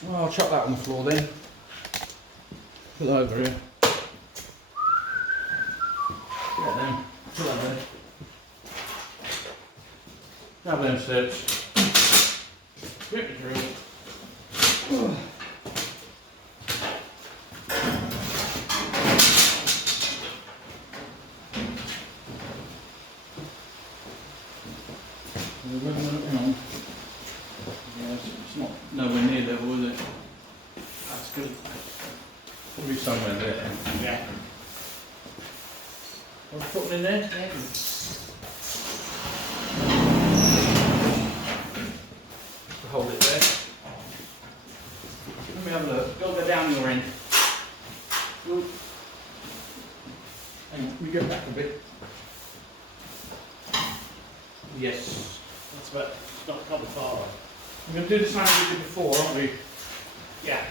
Well, I'll chuck that on the floor then. Put that over here. Get them. Put that there. Grab them steps. Get the drill. Yes, it's not nowhere near level, is it? That's good. Probably somewhere there. Yeah. What's putting in there? Hold it there. Let me have a look. Don't go down your end. Ooh. Hang on, let me go back a bit. Yes. That's about, not a couple far away. We're going to do the same we did before, aren't we? Yeah.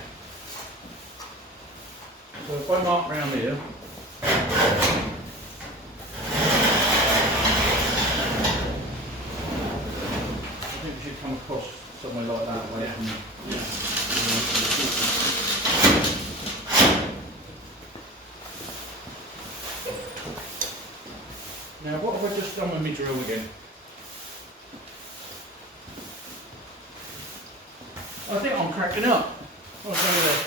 So if I mark round here. I think we should come across somewhere like that away from Now what have I just done with my drill again? I think I'm cracking up. What's over there?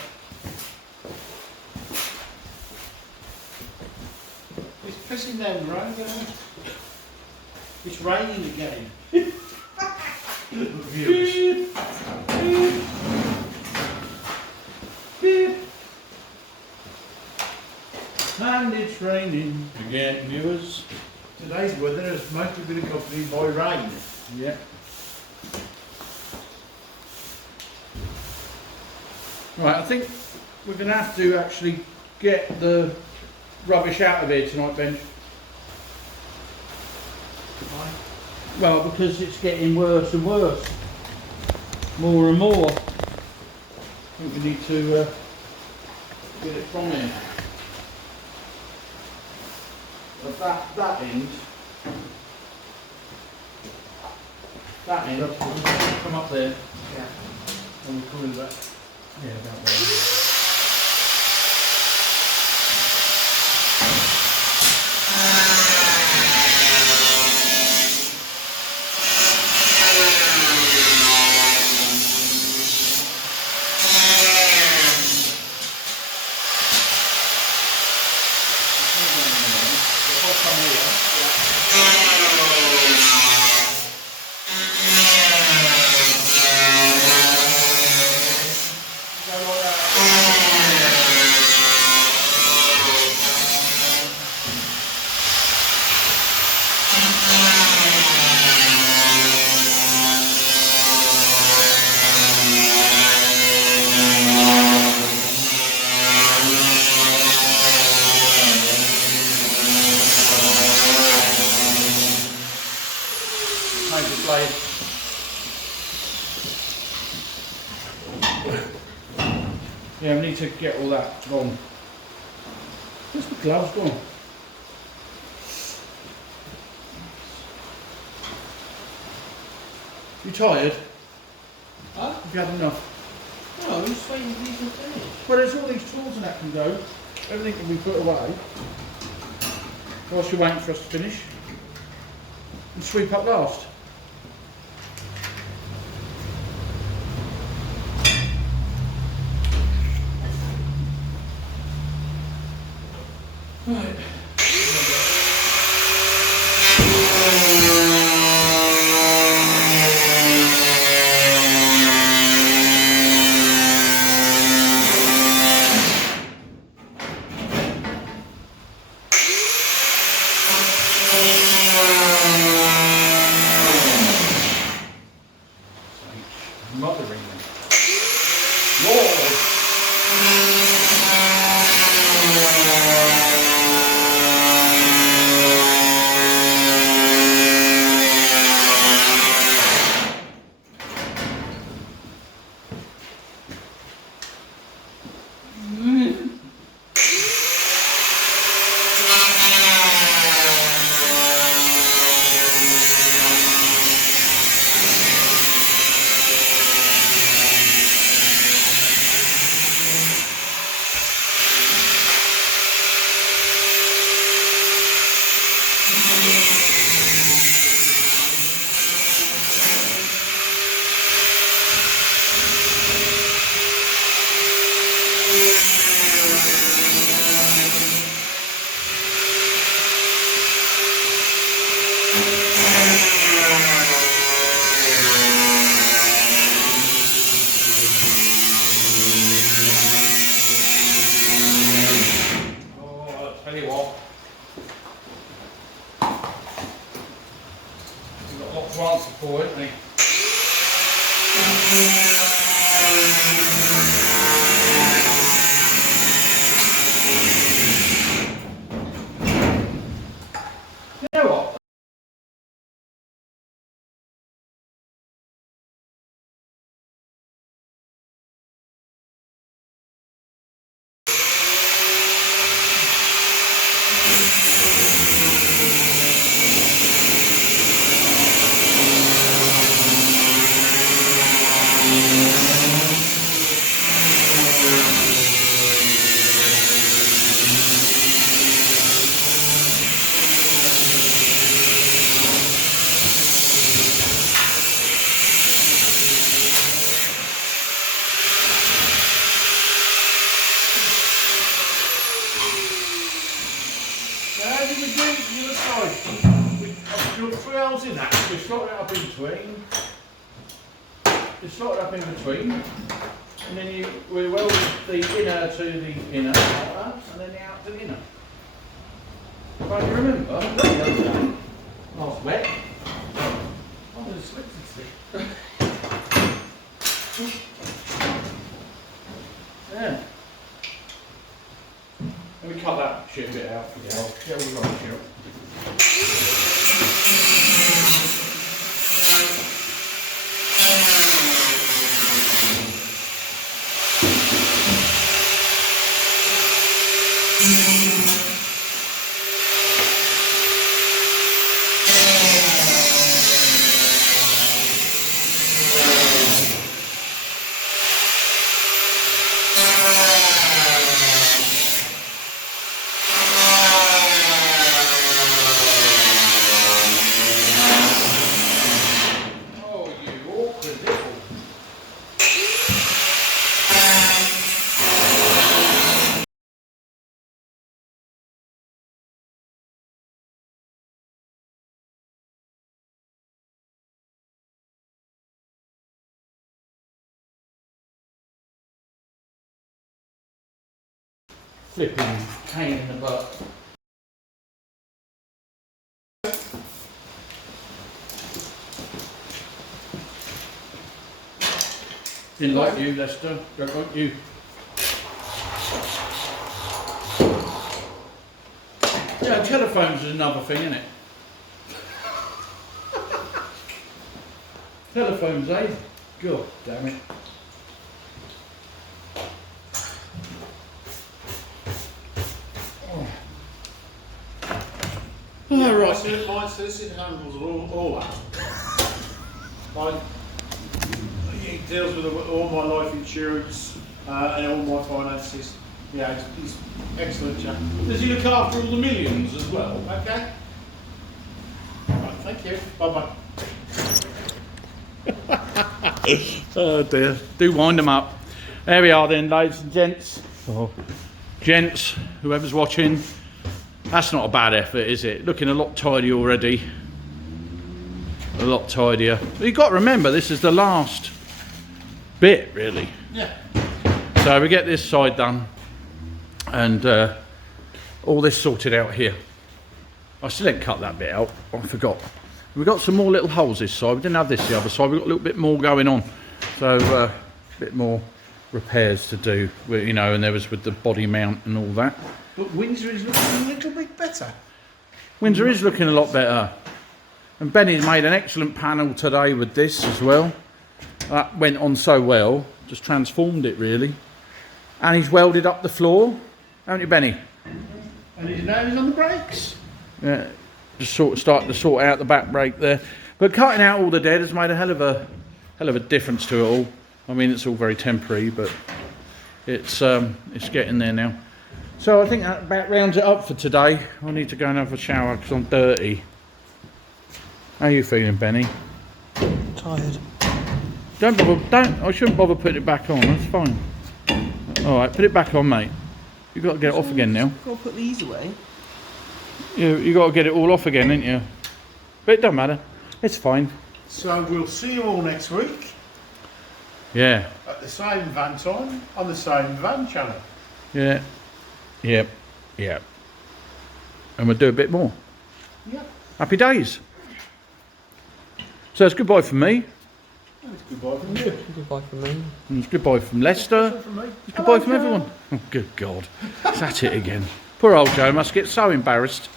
It's pissing down the road, isn't it? It's raining again. Beep. Beep. And it's raining again, viewers. Today's weather has mostly been accompanied by rain. Yeah. Right, I think we're going to have to actually get the rubbish out of here tonight, Ben. Why? Well, because it's getting worse and worse. More and more. I think we need to get it from here. But that end, come up there. Yeah. And we're coming back. Yeah, about there. Yeah, we need to get all that gone. Where's the gloves gone? You tired? Huh? Have you had enough? No, I'm just waiting for these to finish. Well, there's all these tools and that can go. Everything can be put away. Whilst you're waiting for us to finish. And sweep up last. Right. Mothering them. Lord! the side, I've drilled 3 holes in that. So slot it up in between. Just slot it up in between. And then we weld the inner to the inner outer, and then the outer to the inner. Can't you remember? Last wet. I'm going to slip this thing. Yeah. Let me cut that shit bit out for you. I'll get all the rubbish out. Flipping pain in the butt. Didn't like you, Lester. Don't like you. Yeah, telephones is another thing, isn't it? Telephones, eh? God damn it. Oh, right. My solicitor handles all that. He deals with all my life insurance and all my finances. Yeah, he's excellent chap. Does he look after all the millions as well? Okay. Right, thank you. Bye bye. Oh dear. Do wind them up. There we are then, ladies and gents. Oh. Gents, whoever's watching. That's not a bad effort, is it? Looking a lot tidy already. A lot tidier. But you've got to remember, this is the last bit, really. Yeah. So we get this side done, and all this sorted out here. I still didn't cut that bit out. I forgot. We've got some more little holes this side. We didn't have this the other side. We've got a little bit more going on. So a bit more repairs to do, you know, and there was with the body mount and all that. But Windsor is looking a little bit better. Windsor is looking a lot better. And Benny's made an excellent panel today with this as well. That went on so well, just transformed it really. And he's welded up the floor, haven't you, Benny? And now he's on the brakes. Yeah, just starting to sort out the back brake there. But cutting out all the dead has made a hell of a difference to it all. I mean, it's all very temporary, but it's getting there now. So I think that about rounds it up for today. I need to go and have a shower because I'm dirty. How are you feeling, Benny? Tired. I shouldn't bother putting it back on, that's fine. Alright, put it back on, mate. You've got to get it off again now. I've got to put these away. You got to get it all off again, ain't you? But it don't matter. It's fine. So we'll see you all next week. Yeah. At the same van time, on the same van channel. Yeah. Yep. Yeah. And we'll do a bit more. Yeah. Happy days. So it's goodbye from me. It's goodbye from you. Goodbye from me. And it's goodbye from Lester. From me. It's goodbye from everyone. Oh, good God. It's at it again. Poor old Joe must get so embarrassed.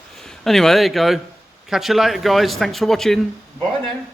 Anyway, there you go. Catch you later, guys. Thanks for watching. Bye now.